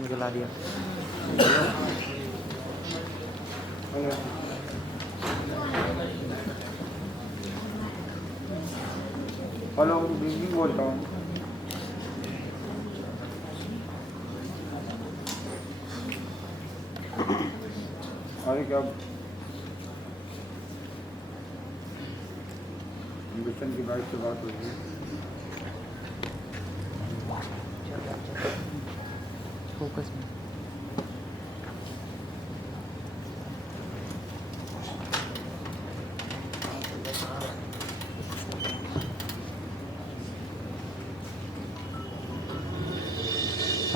में जला दिया। हेलो, बिजली बोलता हूँ। अरे क्या मिशन की बाइक से बात हो रही है? फोकस में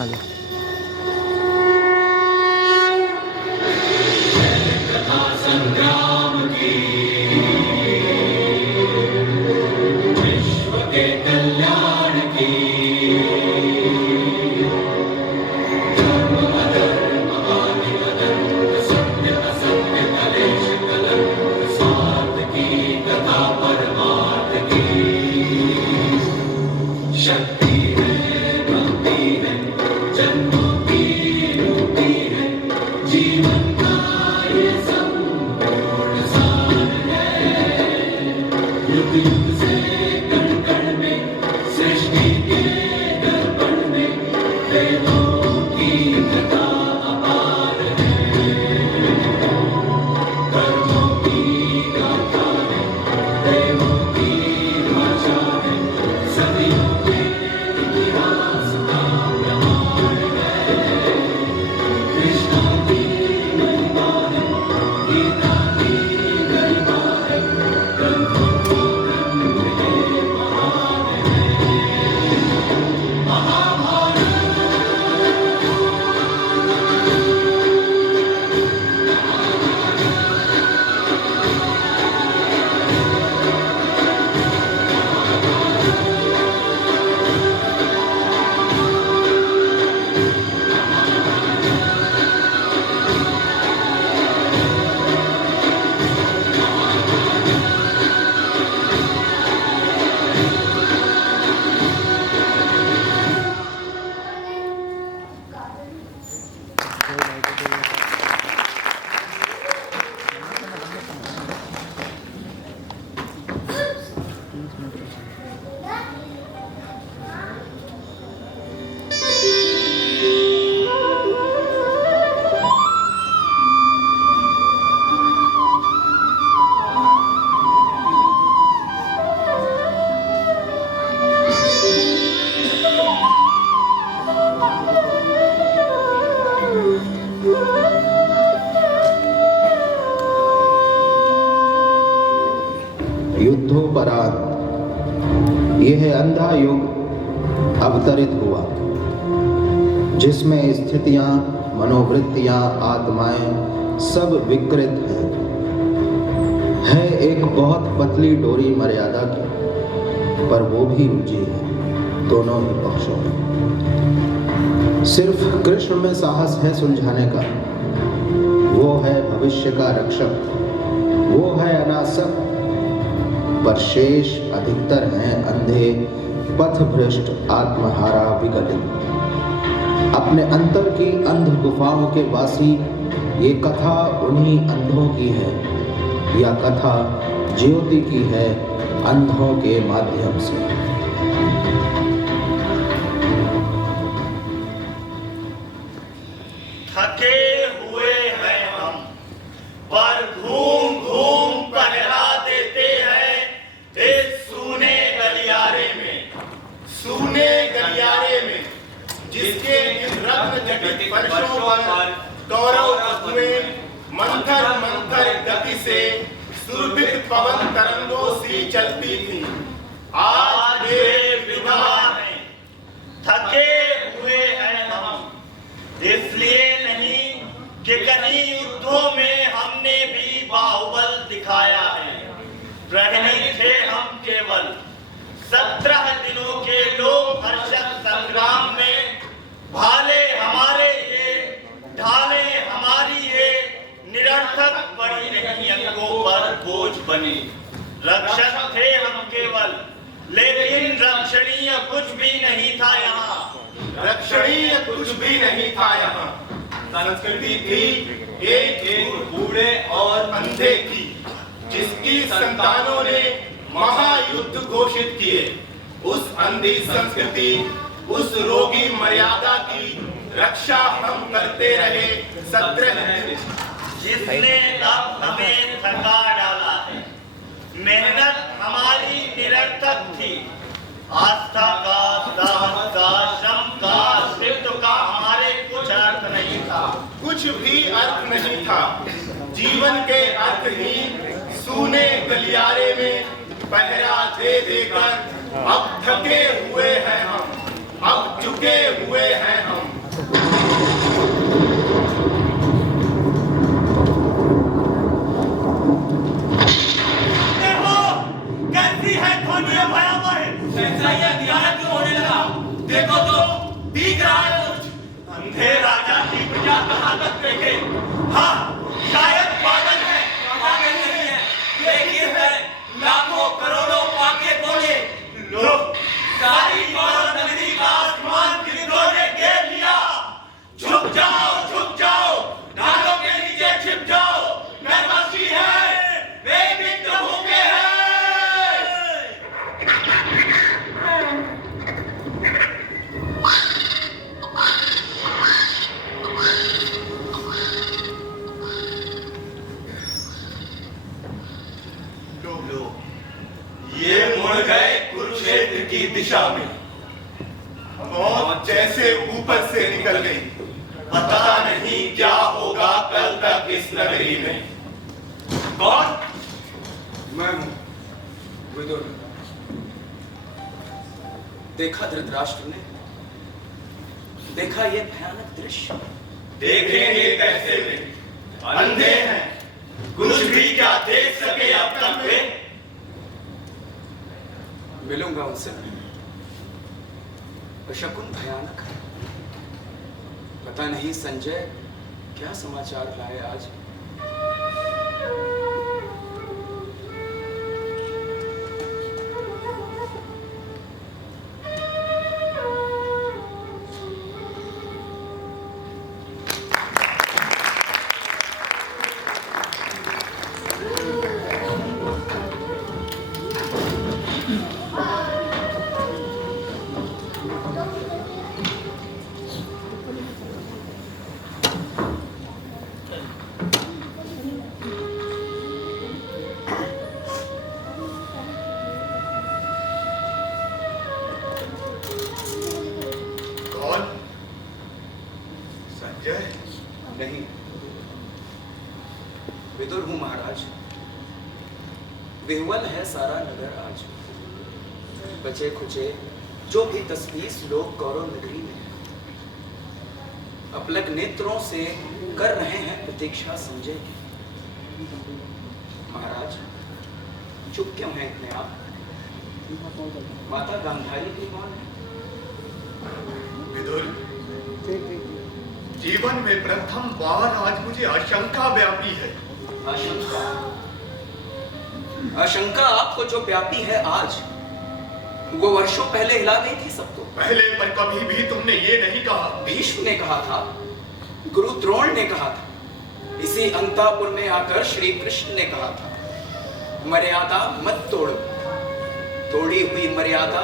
आगे संग्राम की विश्व के कल्याण की धर्म अधर्म आदि अनंत सत्य असत्य कलेश कलंक स्वार्थ की तथा परमार्थ की शक्ति है, भक्ति है, जन्मों की मुक्ति है, जीवन का ये संपूर्ण सार है। युग युग से कण कण में सृष्टि के दर्पण में वेदों की कथा अपार है। कर्मों की गाथा है, प्रेमों की भाषा है, सदियों के इतिहास का प्रमाण है। कृष्णा की महिमा है, गीता की गरिमा है, ग्रंथों को ग्रंथ ये महान है। महाभारत युद्धोपरांत यह अंधा युग अवतरित हुआ, जिसमें स्थितियां, मनोवृत्तियां, आत्माएं सब विकृत हैं। है एक बहुत पतली डोरी मर्यादा की, पर वो भी उलझी है दोनों ही पक्षों में। सिर्फ कृष्ण में साहस है सुलझाने का। वो है भविष्य का रक्षक, वो है अनासक्त, पर शेष अधिकतर हैं अंधे, पथभ्रष्ट, आत्महारा, विगलित। अपने अंतर की अंध गुफाओं के वासी, ये कथा उन्हीं अंधों की है, या कथा ज्योति की है अंधों के माध्यम से। थके हुए हैं हम, पर घूम घूम पहरा देते हैं इस सूने गलियारे में, सूने गलियारे में, जिसके इन रत्न जटित फर्शों पर गौरव धुएं मंथर मंथर गति से सुरभित पवन तरंगों सी चलती थी। आज वे विधवा हैं, थके हुए हैं हम, इसलिए नहीं कि कहीं युद्धों में हमने भी बाहुबल दिखाया है। रहने थे हम केवल 17 दिनों के लोक हर्षक संग्राम में, भाले हमारे ये, ढाले हमारी ये, निरर्थक पड़ी रही अंगों पर बोझ बनी। रक्षक थे हम केवल, लेकिन रक्षणीय कुछ भी नहीं था यहाँ। कुछ भी नहीं था यहाँ। संस्कृति थी एक बूढ़े और अंधे की, जिसकी संतानों ने महायुद्ध घोषित किए। उस अंधी संस्कृति, उस रोगी मर्यादा की रक्षा हम करते रहे 17 दिन, जिसने अब हमें थका डाला है। मेहनत हमारी निरर्थक थी। आस्था का, साहस का, श्रम का, अस्तित्व का हमारे कुछ अर्थ नहीं था, कुछ भी अर्थ नहीं था। जीवन के अर्थहीन सूने गलियारे में पहरा दे देकर अब थके हुए हैं हम, अब झुके हुए हैं हम। देखो कैसी है ध्वनियां भयावह है। ऐसा ही अध्याय क्यों होने लगा? देखो तो दिख रहा है कुछ। अंधे राजा की प्रजा कहाँ तक देखे? हाँ, शायद पागल है, पागल नहीं है, लेकिन है लाखों करोड़ों पाके बोले लोग। सारी मानव नगरी का आसमान गिद्धों ने घेर लिया। झुक जाओ, ढालों के नीचे छिप जाओ। नरमसी है, वे गिद्ध भूखे हैं। लो, ये मुड़ गए कुरुक्षेत्र की दिशा में। मौत जैसे ऊपर से निकल गई। पता नहीं क्या होगा कल तक इस नगरी में। कौन? मैं हूं विदुर। देखा धृतराष्ट्र ने, देखा ये भयानक दृश्य। देखेंगे कैसे वे? अंधे हैं, कुछ भी क्या देख सके अब तक वे? मिलूंगा उनसे। शकुन भयानक है। पता नहीं संजय क्या समाचार लाए आज। नहीं, विदुर हूं महाराज। विह्वल है सारा नगर आज। बचे खुचे जो भी 10-20 लोग गौरव नगरी में हैं, अपलक नेत्रों से कर रहे हैं प्रतीक्षा संजय की। महाराज चुप क्यों हैं इतने आप? माता गांधारी की कौन है? विदुर, जीवन में प्रथम बार आज मुझे आशंका व्यापी है। आशंका? आशंका आपको जो व्यापी है आज, वो वर्षों पहले हिला गई थी सबको। पहले पर कभी भी तुमने ये नहीं कहा। भीष्म ने कहा था, गुरु द्रोण ने कहा था, इसी अंतापुर में आकर श्री कृष्ण ने कहा था, मर्यादा मत तोड़ो। तोड़ी हुई मर्यादा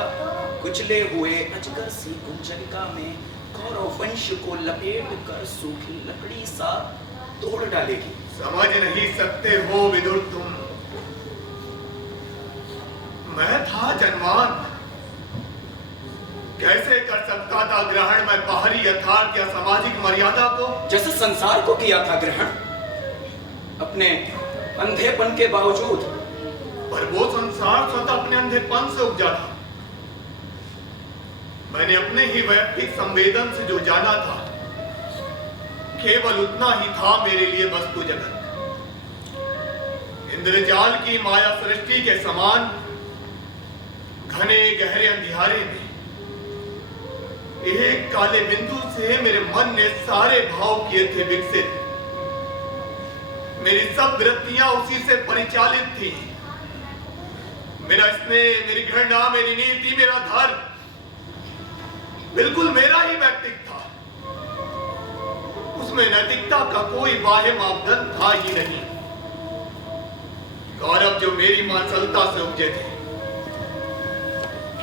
कुचले हुए अजगर सी गुंजनिका में कौरव वंश को लपेट कर सूखी लकड़ी सा तोड़ डालेगी। समझ नहीं सकते हो विदुर तुम। मैं था जन्मान, कैसे कर सकता था ग्रहण में बाहरी यथार्थ या सामाजिक मर्यादा को? जैसे संसार को किया था ग्रहण, अपने अंधेपन के बावजूद। पर वो संसार स्वतः अपने अंधेपन से उपजा था। मैंने अपने ही वैयक्तिक संवेदन से जो जाना था, केवल उतना ही था मेरे लिए वस्तु जगत। इंद्रजाल की माया सृष्टि के समान घने गहरे अंधियारे में एक काले बिंदु से मेरे मन ने सारे भाव किए थे विकसित। मेरी सब वृत्तियां उसी से परिचालित थी। मेरा स्नेह, मेरी घृणा, मेरी नीति, मेरा धर्म बिल्कुल मेरा ही व्यक्तित्व था। उसमें नैतिकता का कोई बाह्य मापदंड था ही नहीं। गौरव जो मेरी मानसलता से उपजे थे,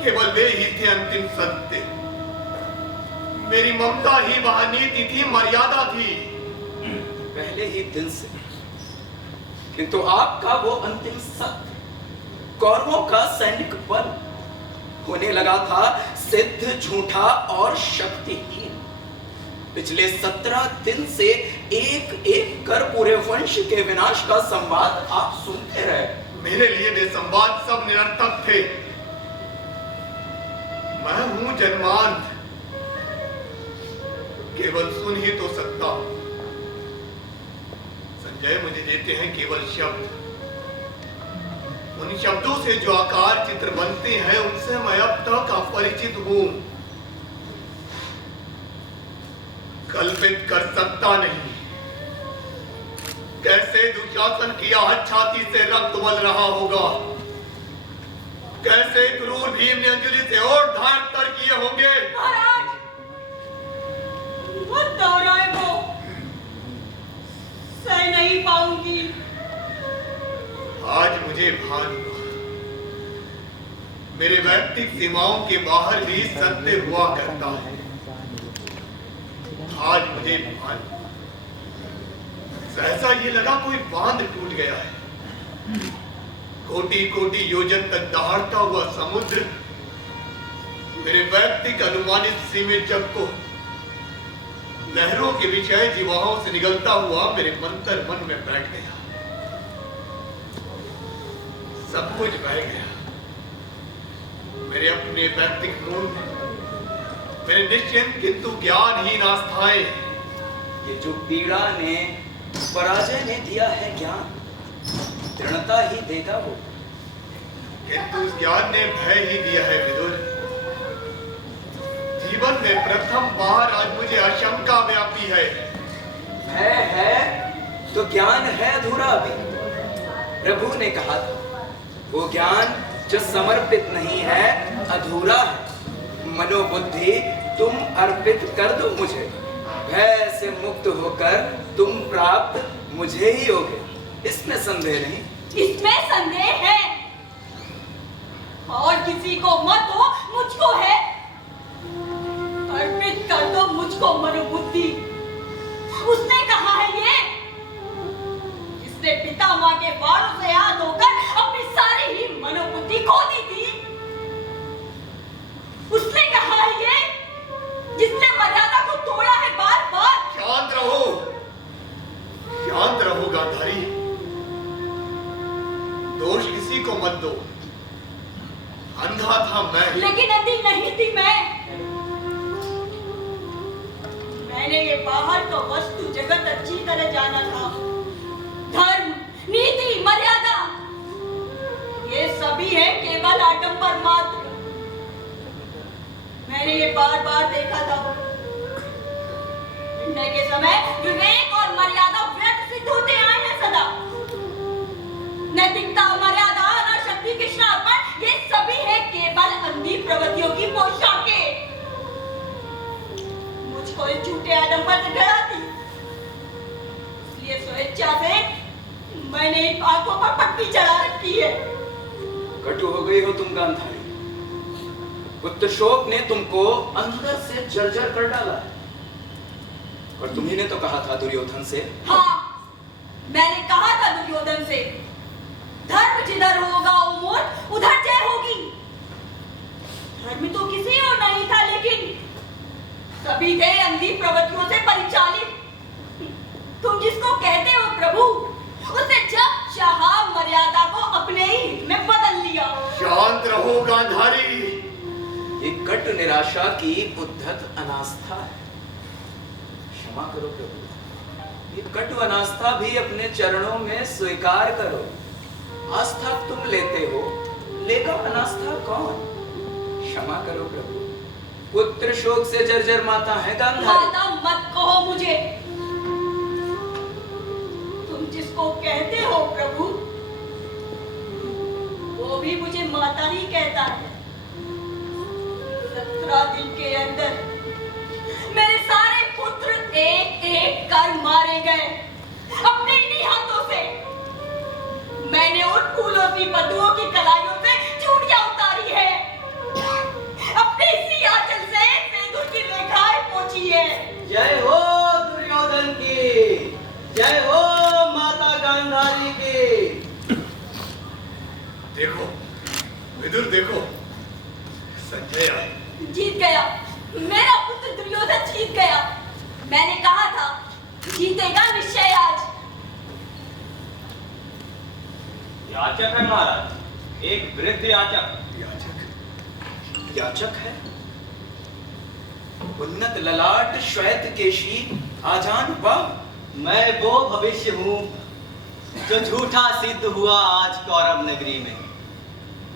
केवल वे ही थे अंतिम सत्य। मेरी ममता ही वह नीति थी, मर्यादा थी। पहले ही दिन से। किंतु आपका वो अंतिम सत्य, कौरवों का सैनिक बल होने लगा था सिद्ध, झूठा और शक्तिहीन। पिछले 17 दिन से एक एक कर पूरे वंश के विनाश का संवाद आप सुनते रहे। मेरे लिए वे संवाद सब निरर्थक थे। मैं हूं जन्मांध, केवल सुन ही तो सकता हूं। संजय मुझे देते हैं केवल शब्द। उन शब्दों से जो आकार चित्र बनते हैं, उनसे मैं अब तक अपरिचित हूं। कल्पित कर सकता नहीं कैसे दुशासन की आहट छाती से रक्त उबल रहा होगा, कैसे क्रूर भीम ने अंजलि से और धार तर किए होंगे। महाराज, मत दोहराए वो, सह नहीं पाऊंगी। आज मुझे भान हुआ, मेरे वैयक्तिक सीमाओं के बाहर भी सत्य हुआ करता है। आज मुझे भान, सहसा ये लगा कोई बांध टूट गया है। कोटि कोटि योजन तक दहाड़ता हुआ समुद्र मेरे वैयक्तिक अनुमानित सीमित जग को लहरों के विषय जीवाओं से निकलता हुआ मेरे मंतर मन में बैठ गया। सब कुछ बह गया। मेरे अपने वैयक्तिक मूल, मेरे निश्चिंत किंतु ज्ञानहीन आस्थाएं। ये जो पीड़ा ने, पराजय ने दिया है ज्ञान, दृढ़ता ही देगा वो। किंतु उस ज्ञान ने भय ही दिया है विदुर। जीवन में प्रथम बार आज मुझे आशंका व्यापी है। भय है तो ज्ञान है अधूरा अभी। प्रभु ने कहा था, वो ज्ञान जो समर्पित नहीं है अधूरा है। मनोबुद्धि तुम अर्पित कर दो मुझे, भय से मुक्त होकर तुम प्राप्त मुझे ही होगे, इसमें संदेह नहीं। इसमें संदेह है, और किसी को मत हो, मुझको है। अर्पित कर दो मुझको मनोबुद्धि। उसने कहा है ये, जिसने पिता माँ के बाणों से याद होकर अपनी सारी ही मनोबुद्धि खो दी थी। उसने कहा है ये, जिसने मर्यादा को तोड़ा है बार बार। शांत रहो, शांत रहो गांधारी। दोष किसी को मत दो। अंधा था मैं, लेकिन अंधी नहीं थी मैं। मैंने ये बाहर का वस्तु जगत अच्छी तरह जाना था। धर्म, नीति, मर्यादा, ये सभी है केवल आडंबर मात्र। मैंने ये बार बार देखा था। निर्णय के समय विवेक और मर्यादा व्यर्थ सिद्ध होते आए हैं सदा। नैतिकता, मर्यादा, अनाशक्ति, कृष्णार्पण, ये सभी है केवल अंधी प्रवृत्तियों की पोशाकें। मुझको इस झूठे आडंबर से डरा थी, इसलिए स्वेच्छा से मैंने इन आंखों पर पट्टी चढ़ा रखी है। कटु हो गई हो तुम गांधारी। पुत्र शोक ने तुमको अंदर से जर्जर कर डाला है। और तुम्ही ने तो कहा था दुर्योधन से। हाँ, मैंने कहा था दुर्योधन से, धर्म जिधर होगा उमोर उधर जय होगी। धर्म तो किसी और नहीं था, लेकिन सभी थे अंधी प्रवृत्तियों से परिचालित। तुम जिसको कहते हो प्रभु, उसने जब चाहा मर्यादा को अपने ही हित में बदल लिया। शांत रहो गांधारी। ये कट निराशा की उद्धत अनास्था है। क्षमा करो प्रभु, ये कटु अनास्था भी अपने चरणों में स्वीकार करो। आस्था तुम लेते हो, लेगा अनास्था कौन? क्षमा करो प्रभु, पुत्र शोक से जर्जर माता है गांधारी। माता मत कहो मुझे। तुम जिसको कहते हो प्रभु, वो भी मुझे माता ही कहता है। 17 दिन के अंदर मेरे सारे पुत्र एक एक कर जीतेगा निश्चय आज। याचक है महाराज, एक वृद्ध याचक। याचक है? उन्नत ललाट श्वेत केशी आजान वाह। मैं वो भविष्य हूँ जो झूठा सिद्ध हुआ आज कौरव नगरी में।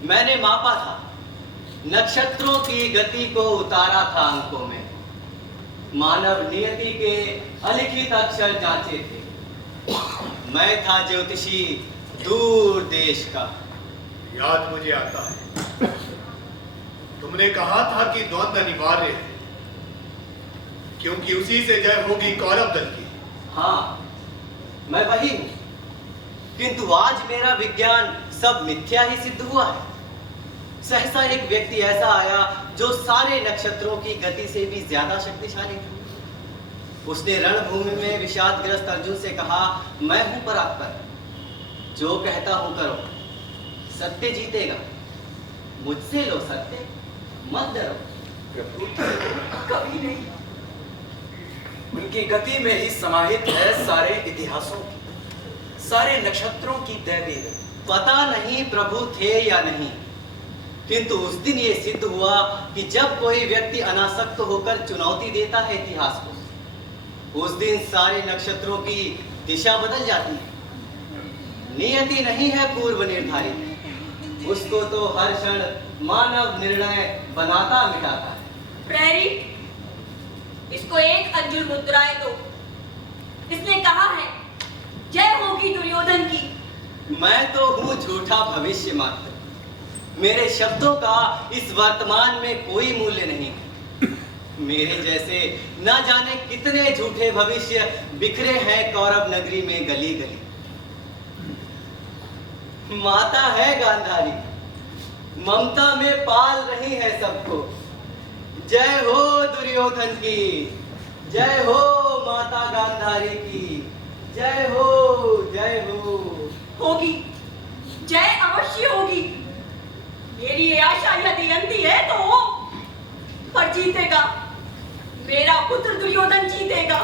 मैंने मापा था, नक्षत्रों की गति को उतारा था अंकों में, मानव नियति के अलिखित अक्षर जांचे थे। मैं था ज्योतिषी दूर देश का। याद मुझे आता है, तुमने कहा था कि द्वंद्व अनिवार्य है, क्योंकि उसी से जय होगी कौरव दल की। हाँ, मैं वही हूँ, किंतु आज मेरा विज्ञान सब मिथ्या ही सिद्ध हुआ है। सहसा एक व्यक्ति ऐसा आया जो सारे नक्षत्रों की गति से भी ज्यादा शक्तिशाली था। उसने रणभूमि में विषादग्रस्त अर्जुन से कहा, मैं हूं परात्पर, जो कहता हूं करो, सत्य जीतेगा, मुझसे लो सत्य, मत डरो। प्रभु कभी नहीं। उनकी गति में ही समाहित है सारे इतिहासों की, सारे नक्षत्रों की दैवी गति। पता नहीं प्रभु थे या नहीं, किंतु उस दिन ये सिद्ध हुआ कि जब कोई व्यक्ति अनासक्त होकर चुनौती देता है इतिहास को, उस दिन सारे नक्षत्रों की दिशा बदल जाती है। नियति नहीं है पूर्व निर्धारित, उसको तो हर क्षण मानव निर्णय बनाता मिटाता है। प्रहरी, इसको एक अंजुल मुद्राएं दो। इसने कहा है, जय होगी दुर्योधन की। मैं तो हूँ झूठा भविष्य मात्र, मेरे शब्दों का इस वर्तमान में कोई मूल्य नहीं। मेरे जैसे न जाने कितने झूठे भविष्य बिखरे हैं कौरव नगरी में गली गली। माता है गांधारी, ममता में पाल रही है सबको। जय हो दुर्योधन की, जय हो माता गांधारी की, जय हो, जय हो। होगी, जय अवश्य होगी। मेरी ये आशा यदि अंधी है तो हो, पर जीतेगा मेरा पुत्र दुर्योधन, जीतेगा।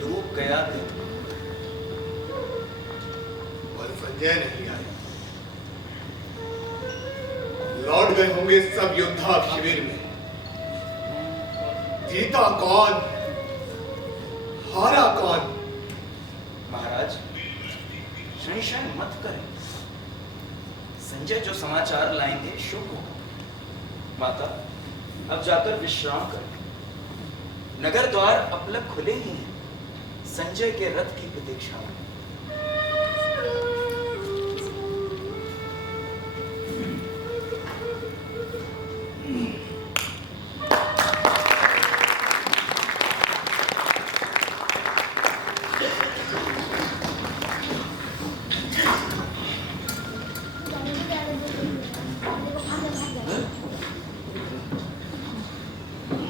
डूब गया दिन और संजय नहीं आए। लौट गए होंगे सब योद्धा शिविर में। जीता कौन, हारा कौन? महाराज संशय मत करें, संजय जो समाचार लाएंगे शुभ होगा। माता अब जाकर विश्राम करें, नगर द्वार अपलक खुले ही हैं संजय के रथ की प्रतीक्षा में।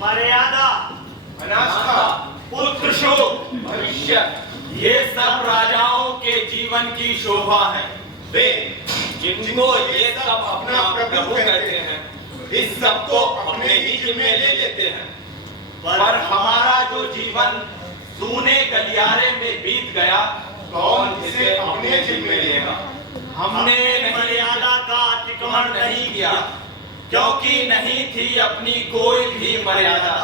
मर्यादा, अनास्था, पुत्र शोक, भविष्य, ये सब राजाओं के जीवन की शोभा है। वे जिनको ये सब अपना प्रभु कहते हैं, इस सब को अपने ही जिम्मे ले लेते हैं। पर हमारा जो जीवन सूने गलियारे में बीत गया, कौन इसे अपने जिम्मे लेगा? हमने मर्यादा का अतिक्रमण नहीं किया, क्योंकि नहीं थी अपनी कोई भी मर्यादा।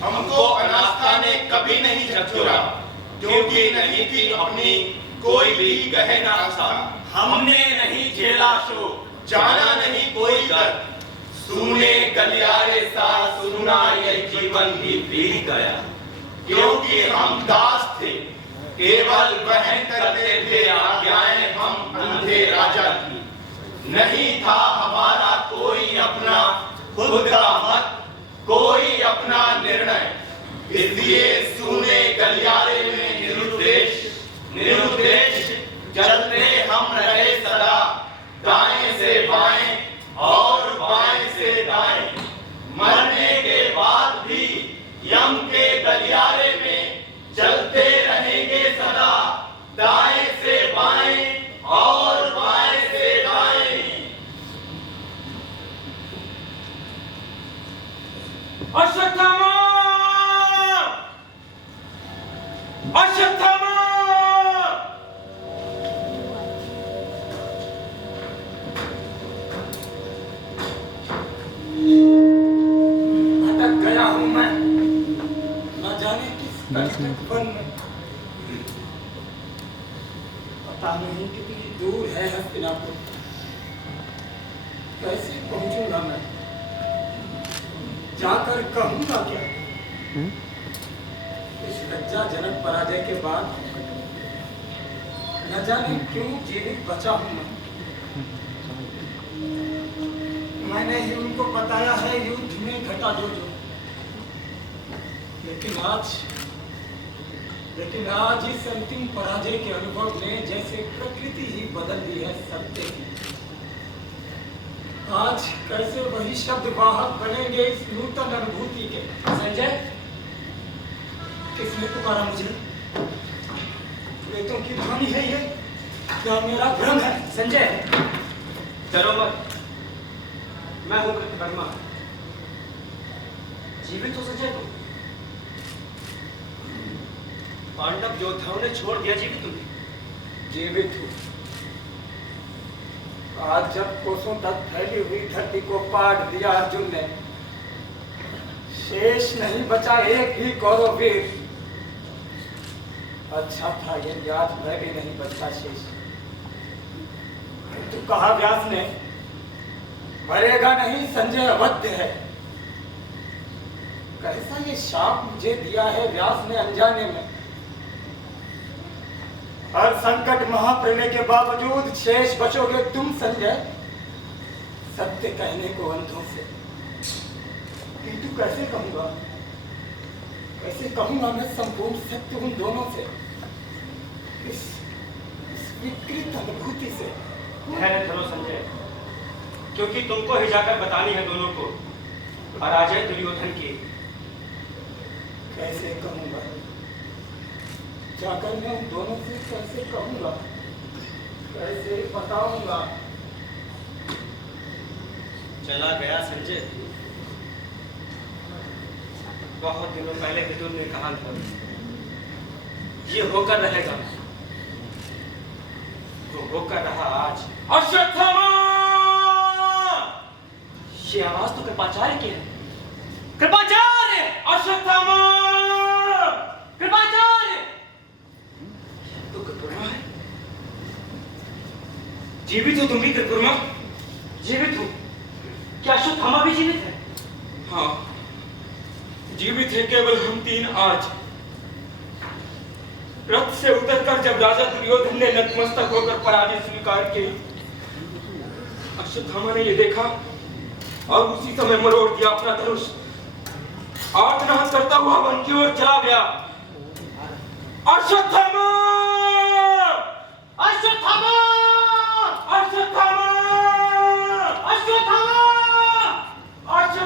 हमको अनास्था ने कभी नहीं झकझोरा, क्योंकि नहीं थी अपनी कोई भी गहन आस्था। हमने नहीं झेला शोक, जाना नहीं कोई दर्द, सूने गलियारे सा सुना ये जीवन भी बीत गया। क्योंकि हम दास थे, केवल वहन करते थे आज्ञाएं हम अंधे राजा की। नहीं था हमारा कोई अपना खुद का मत, कोई अपना निर्णय। इसलिए सूने गलियारे में निरुद्देश चलते हम रहे सदा, दाएं से बाएं और बाएं से दाएं। मरने के बाद भी यम के गलियारे में चलते रहेंगे सदा, दाएं से बाएं और बाएं से दाएं। अश्वत्थामा! अश्वत्थामा! भटक गया हूं मैं, न जाने किस वन में। पता नहीं कितनी दूर है हस्तिनापुर, कैसे पहुंचूंगा मैं, जाकर कहूंगा क्या? इस लज्जाजनक पराजय के बाद न जाने क्यों जीवित बचा हूं मैं। मैंने ही उनको बताया है युद्ध में घटा जो, लेकिन आज इस अंतिम पराजय के अनुभव ने जैसे प्रकृति ही बदल दी है सत्य की। आज कैसे वही शब्द वाहक बनेंगे इस नूतन अनुभूति के। संजय, किसने पुकारा मुझे? प्रेतों की ध्वनि है ये, क्या मेरा भ्रम है? संजय, डरो मत, मैं हूं कृतवर्मा। जीवित हो संजय तुम? पांडव योद्धाओं ने छोड़ दिया जीवित तुम्हें? जीवित हूँ। आज जब कोसों तक फैली हुई धरती को पाट दिया अर्जुन ने, शेष नहीं बचा एक ही कौरव वीर। अच्छा था ये आज मैं भी नहीं बचा शेष। तो कहा व्यास ने, मरेगा नहीं संजय अवध्य है। कैसा ये शाप मुझे दिया है व्यास ने अनजाने में। हर संकट महाप्रलय के बावजूद शेष बचोगे तुम संजय, सत्य कहने को अंधों से। किंतु कैसे कहूंगा मैं संपूर्ण सत्य उन दोनों से, इस विकृत अनुभूति से। धैर्य धरो संजय, क्योंकि तुमको ही जाकर बतानी है दोनों को पराजय दुर्योधन की। कैसे कहूंगा जाकर मैं उन दोनों से, कैसे कहूंगा, कैसे बताऊंगा? चला गया संजय। बहुत दिनों पहले विदुर ने कहा था, ये होकर रहेगा, वो होकर रहा आज। अश्वत्थामा! ये आवाज तो कृपाचार्य की है। कृपाचार्य! अश्वत्थामा! कृपाचार्य! तो कृतवर्मा है। जीवित हो तुम भी कृतवर्मा? जीवित हूँ। क्या अश्वत्थामा भी जीवित है? हाँ, जीवित है केवल हम तीन आज। रथ से उतरकर जब राजा दुर्योधन ने नतमस्तक होकर पराजय स्वीकार की, अश्वत्थामा ने यह देखा और उसी समय मरोड़ दिया अपना धनुष। आर्तनाद करता हुआ वन की ओर चला गया। अश्वत्थामा! अश्वत्थामा!